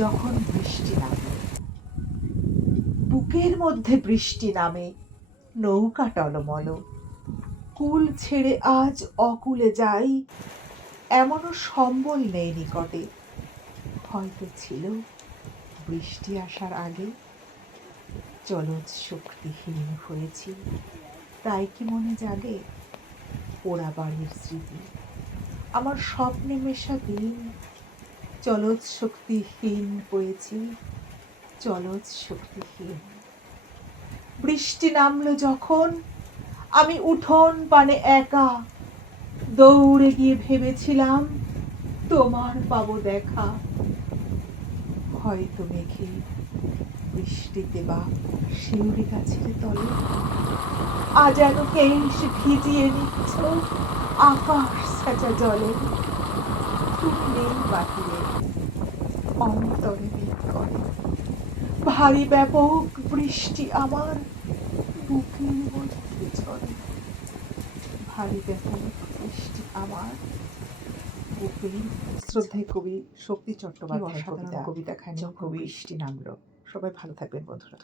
যখন বৃষ্টি নামে, বুকের মধ্যে বৃষ্টি নামে, নৌকা টলমল, কুল ছেড়ে আজ অকুলে যাই, এমনও সম্বল নেই নিকটে। হয়তো ছিল বৃষ্টি আসার আগে, জলজ শক্তিহীন হয়েছি, তাই কি মনে জাগে পোড়া বাড়ির স্মৃতি, আমার স্বপ্নে মেশা দিন। জলজ শক্তিহীন হয়েছি, জলজ শক্তিহীন। বৃষ্টি নামলো যখন, আমি উঠোন পানে একা, দৌড়ে গিয়ে ভেবেছিলাম তোমার পাবো দেখা। হয়তো মেঘে বৃষ্টিতে বা শিউলি গাছের তলে আজ যেন কেশ ভিজিয়ে নিচ্ছ আকাশ ছেঁচা জলে। তুমি নেই বাহিরে, অন্তরে ভিত করে ভারী ব্যাপক বৃষ্টি আমার বুকের মধ্যে ঝরে। ভারী ব্যাপক বৃষ্টি আমার বুকের। শ্রদ্ধেয় কবি শক্তি চট্টোপাধ্যায়ের কবিতা, কবিতাখানি বৃষ্টি নামলো। সবাই ভালো থাকবেন বন্ধুরা।